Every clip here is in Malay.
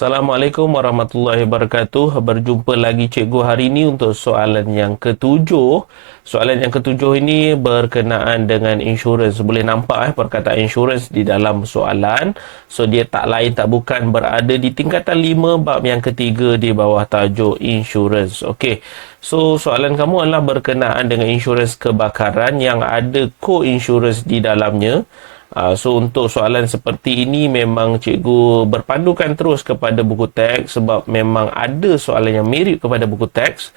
Assalamualaikum warahmatullahi wabarakatuh. Berjumpa lagi cikgu hari ini untuk soalan yang ketujuh. Soalan yang ketujuh ini berkenaan dengan insurans. Boleh nampak perkataan insurans di dalam soalan. So dia tak lain tak bukan berada di tingkatan 5 bab yang ketiga di bawah tajuk insurans. Okey. So soalan kamu adalah berkenaan dengan insurans kebakaran yang ada co-insurans di dalamnya. So untuk soalan seperti ini memang cikgu berpandukan terus kepada buku teks sebab memang ada soalan yang mirip kepada buku teks,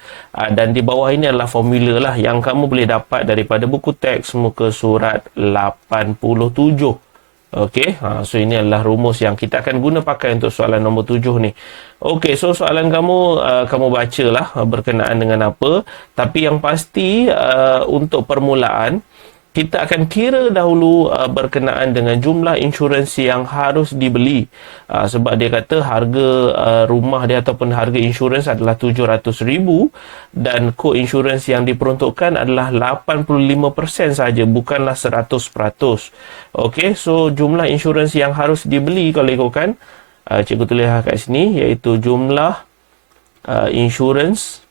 dan di bawah ini adalah formula lah yang kamu boleh dapat daripada buku teks muka surat 87. Okey, so ini adalah rumus yang kita akan guna pakai untuk soalan nombor 7 ni. Okey, so soalan kamu kamu bacalah berkenaan dengan apa, tapi yang pasti untuk permulaan kita akan kira dahulu berkenaan dengan jumlah insurans yang harus dibeli. Sebab dia kata harga rumah dia ataupun harga insurans adalah 700,000 dan co-insurans yang diperuntukkan adalah 85% saja, bukanlah 100%. Okey, so jumlah insurans yang harus dibeli kalau ikutkan, cikgu tulis kat sini, iaitu jumlah insurans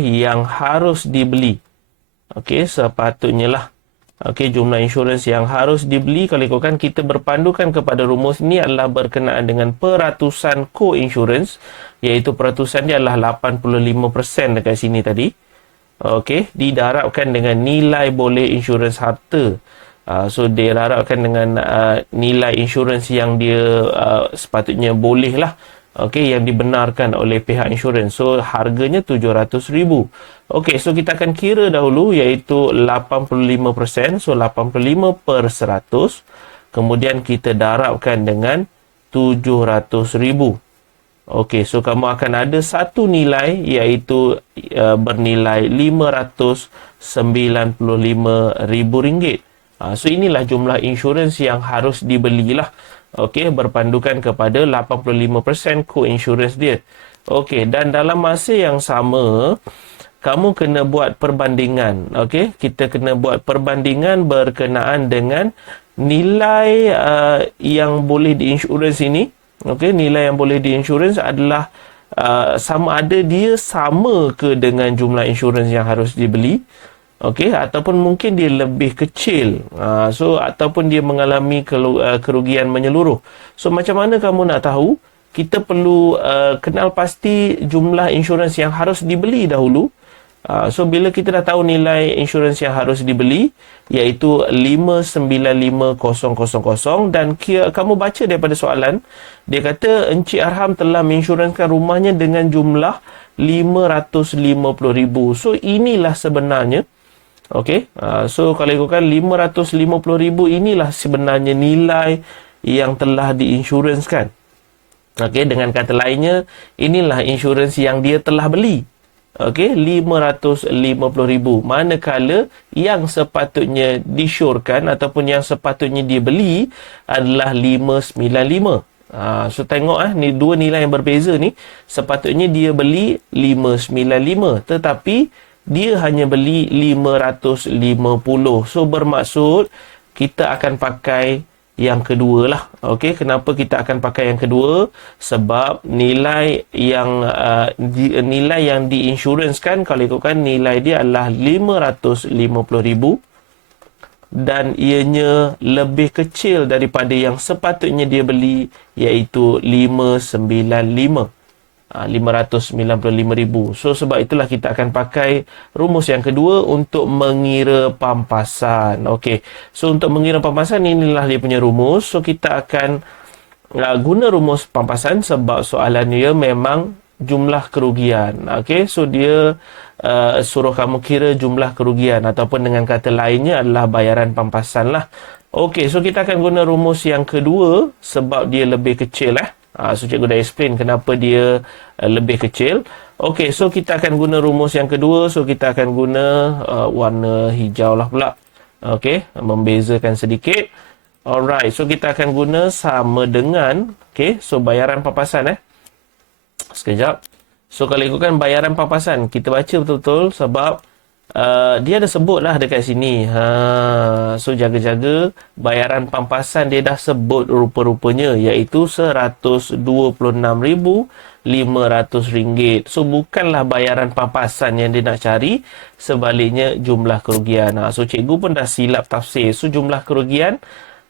yang harus dibeli. Okey, sepatutnya lah. Okey, jumlah insurans yang harus dibeli kalau ikutkan kita berpandukan kepada rumus ini adalah berkenaan dengan peratusan co-insurans, iaitu peratusan dia adalah 85% dekat sini tadi. Okey, didarabkan dengan nilai boleh insurans harta. So didarabkan dengan nilai insurans yang dia sepatutnya boleh lah. Okey, yang dibenarkan oleh pihak insurans. So harganya 700,000. Okey, so kita akan kira dahulu iaitu 85%. So 85 per 100. Kemudian kita darabkan dengan 700,000. Okey, so kamu akan ada satu nilai iaitu bernilai RM595,000. So inilah jumlah insurans yang harus dibelilah. Okey, berpandukan kepada 85% co-insurance dia. Okey, dan dalam masa yang sama, kamu kena buat perbandingan. Okey, kita kena buat perbandingan berkenaan dengan nilai yang boleh diinsurans ini. Okey, nilai yang boleh diinsurans adalah sama ada dia sama ke dengan jumlah insurans yang harus dibeli. Okey, ataupun mungkin dia lebih kecil. So ataupun dia mengalami kerugian menyeluruh. So macam mana kamu nak tahu? Kita perlu kenal pasti jumlah insurans yang harus dibeli dahulu. So bila kita dah tahu nilai insurans yang harus dibeli iaitu 595,000 dan kamu baca daripada soalan, dia kata Encik Arham telah menginsurансkan rumahnya dengan jumlah 550,000. So inilah sebenarnya. Okey, so kalau ikutkan 550,000 inilah sebenarnya nilai yang telah diinsurансkan. Okey, dengan kata lainnya, inilah insurans yang dia telah beli. Okey, 550,000. Manakala yang sepatutnya disyorkan ataupun yang sepatutnya dia beli adalah 595. So tengok ni dua nilai yang berbeza ni. Sepatutnya dia beli 595, tetapi dia hanya beli 550. So bermaksud kita akan pakai yang kedua lah. Okey, kenapa kita akan pakai yang kedua? Sebab nilai yang diinsurансkan kalau ikutkan nilai dia adalah 550,000 dan ianya lebih kecil daripada yang sepatutnya dia beli iaitu 595,000. So sebab itulah kita akan pakai rumus yang kedua untuk mengira pampasan. Okey. So untuk mengira pampasan inilah dia punya rumus. So kita akan guna rumus pampasan sebab soalan dia memang jumlah kerugian. Okey. So dia suruh kamu kira jumlah kerugian ataupun dengan kata lainnya adalah bayaran pampasan lah. Okey. So kita akan guna rumus yang kedua sebab dia lebih kecil So cikgu dah explain kenapa dia lebih kecil. Okey, so kita akan guna rumus yang kedua. So kita akan guna warna hijau lah pula. Okey, membezakan sedikit. Alright, so kita akan guna sama dengan. Okey, so bayaran papasan Sekejap. So kalau ikutkan bayaran papasan, kita baca betul-betul sebab Dia ada sebut lah dekat sini. So jaga-jaga bayaran pampasan dia dah sebut rupa-rupanya, iaitu RM126,500. So bukanlah bayaran pampasan yang dia nak cari, sebaliknya jumlah kerugian. So cikgu pun dah silap tafsir. So jumlah kerugian,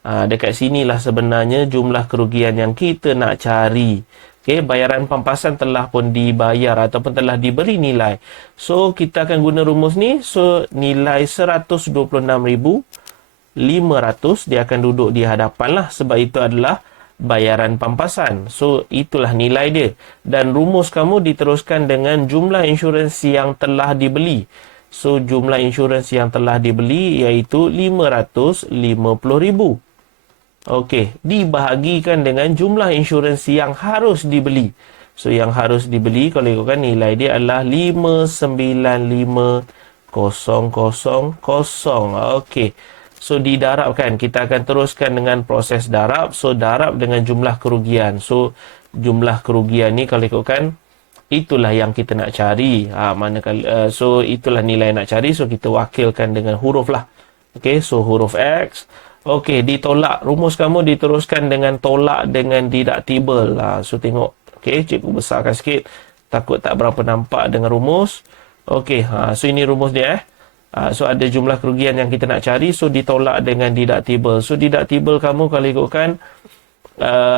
dekat sinilah sebenarnya jumlah kerugian yang kita nak cari. Okey, bayaran pampasan telah pun dibayar ataupun telah diberi nilai. So, kita akan guna rumus ni. So, nilai 126,500 dia akan duduk di hadapan lah. Sebab itu adalah bayaran pampasan. So, itulah nilai dia. Dan rumus kamu diteruskan dengan jumlah insurans yang telah dibeli. So, jumlah insurans yang telah dibeli iaitu RM550,000. Okey, dibahagikan dengan jumlah insurans yang harus dibeli. So, yang harus dibeli, kalau ikutkan nilai dia adalah 595,000. Okey. So, didarabkan. Kita akan teruskan dengan proses darab. So, darab dengan jumlah kerugian. So, jumlah kerugian ni kalau ikutkan, itulah yang kita nak cari. So, itulah nilai nak cari. So, kita wakilkan dengan huruf lah. Okey, so huruf X. Okey, ditolak. Rumus kamu diteruskan dengan tolak dengan deductible. So, tengok. Okey, cikgu besarkan sikit. Takut tak berapa nampak dengan rumus. Okey, so ini rumus dia. So, ada jumlah kerugian yang kita nak cari. So, ditolak dengan deductible. So, deductible kamu kalau ikutkan,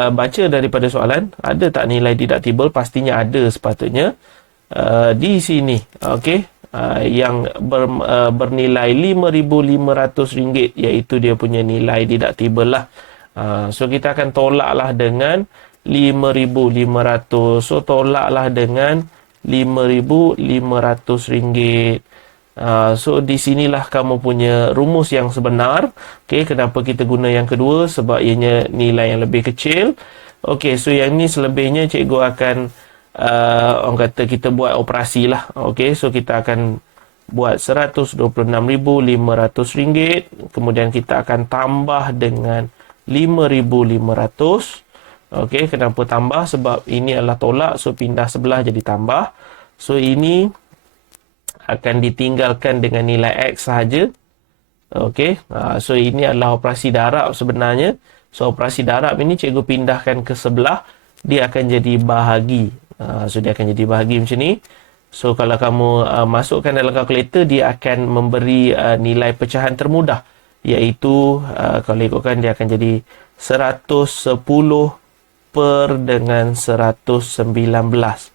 baca daripada soalan. Ada tak nilai deductible? Pastinya ada sepatutnya. Di sini. Okey. Yang bernilai RM5,500, iaitu dia punya nilai deductible lah. So, kita akan tolaklah dengan RM5,500. So, tolaklah dengan RM5,500. So, di sinilah kamu punya rumus yang sebenar. Okay, kenapa kita guna yang kedua? Sebab ianya nilai yang lebih kecil. Okay, so yang ni selebihnya cikgu akan orang kata kita buat operasi lah. Okey, so kita akan buat RM126,500. Kemudian kita akan tambah dengan RM5,500. Okey, kenapa tambah? Sebab ini adalah tolak. So, pindah sebelah jadi tambah. So, ini akan ditinggalkan dengan nilai X sahaja. Okey, so ini adalah operasi darab sebenarnya. So, operasi darab ini cikgu pindahkan ke sebelah. Dia akan jadi bahagi. So, dia akan jadi bahagi macam ni. So, kalau kamu masukkan dalam kalkulator, dia akan memberi nilai pecahan termudah. Iaitu, kalau ikutkan, dia akan jadi 110 per dengan 119.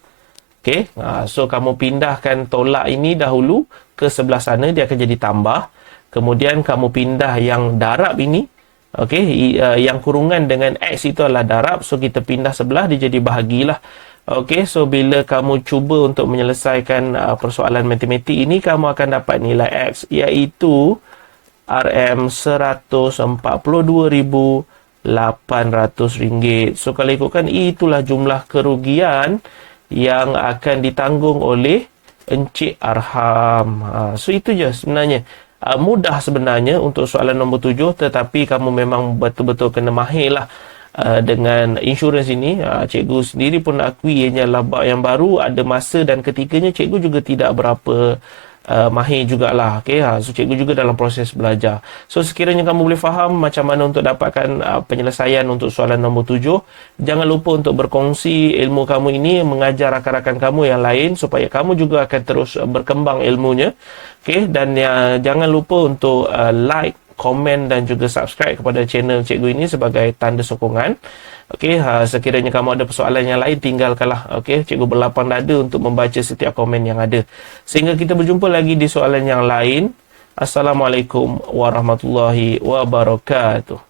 Okay. So, kamu pindahkan tolak ini dahulu ke sebelah sana, dia akan jadi tambah. Kemudian, kamu pindah yang darab ini. Okay. Yang kurungan dengan X itu adalah darab. So, kita pindah sebelah, dia jadi bahagilah. Okey, so bila kamu cuba untuk menyelesaikan persoalan matematik ini, kamu akan dapat nilai X, iaitu RM142,800. So, kalau ikutkan, itulah jumlah kerugian yang akan ditanggung oleh Encik Arham. So, itu je sebenarnya. Mudah sebenarnya untuk soalan nombor 7, tetapi kamu memang betul-betul kena mahir lah dengan insurans ini. Cikgu sendiri pun akui ianya adalah bab yang baru, ada masa dan ketikanya cikgu juga tidak berapa mahir jugalah. Okay? So, cikgu juga dalam proses belajar. So, sekiranya kamu boleh faham macam mana untuk dapatkan penyelesaian untuk soalan nombor 7, jangan lupa untuk berkongsi ilmu kamu ini, mengajar rakan-rakan kamu yang lain supaya kamu juga akan terus berkembang ilmunya. Okay? Dan jangan lupa untuk like, komen dan juga subscribe kepada channel cikgu ini sebagai tanda sokongan. Okey, sekiranya kamu ada persoalan yang lain, tinggalkanlah. Okey, cikgu berlapang dada untuk membaca setiap komen yang ada. Sehingga kita berjumpa lagi di soalan yang lain. Assalamualaikum warahmatullahi wabarakatuh.